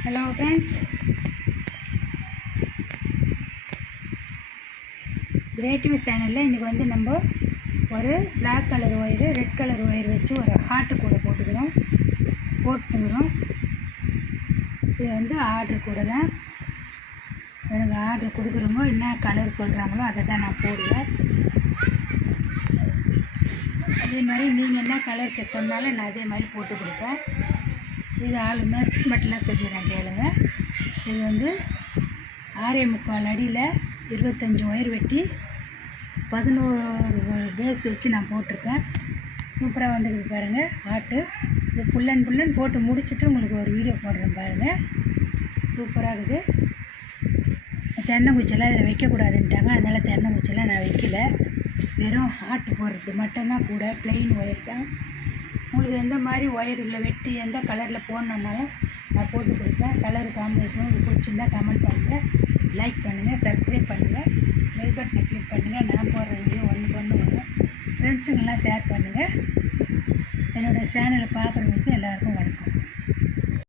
Hello friends, creative சேனலில் இன்றைக்கி நம்ம ஒரு black colour wire red colour wire வச்சு ஒரு ஹார்ட்டு கூட போட்டுக்கிறோம். இது ஆர்டர் கூட தான். எனக்கு ஆர்டர் கொடுக்குறவங்க என்ன கலர் சொல்கிறாங்களோ அதை தான் நான் போடுவேன். அதே மாதிரி நீங்கள் என்ன கலருக்கு சொன்னாலும் நான் அதே மாதிரி போட்டு கொடுப்பேன். இது மெஷர்மெண்ட்லாம் சொல்லிடுறேன் கேளுங்க. இது 6.25 அடியில் 25 ஒயர் வெட்டி 11 பேஸ் வச்சு நான் போட்டிருக்கேன். சூப்பராக வந்துருக்குது பாருங்கள் ஆர்ட்டு. இது ஃபுல் அண்ட் போட்டு முடிச்சுட்டு உங்களுக்கு ஒரு வீடியோ போடுறேன் பாருங்கள். சூப்பராக இருக்குது. தென்னங்குச்செல்லாம் இதில் வைக்கக்கூடாதுன்ட்டாங்க, அதனால் தென்னங்குச்செல்லாம் நான் வைக்கல. வெறும் ஆர்ட்டு போடுறது மட்டும்தான் கூட, ப்ளெயின் ஒயர் தான். உங்களுக்கு எந்த மாதிரி ஒயரில் வெட்டி எந்த கலரில் போடணுன்னாலும் நான் போட்டு கொடுப்பேன். கலர் காம்பினேஷனும் உங்களுக்கு பிடிச்சிருந்தா கமெண்ட் பண்ணுங்கள், லைக் பண்ணுங்கள், சப்ஸ்கிரைப் பண்ணுங்கள், பெல் பட்டனை கிளிக் பண்ணுங்கள். நான் போடுற வீடியோ ஒன்று வரும். ஃப்ரெண்ட்ஸுங்கெல்லாம் ஷேர் பண்ணுங்கள். என்னோடய சேனலை பார்க்குறவங்களுக்கு எல்லாருக்கும் வணக்கம்.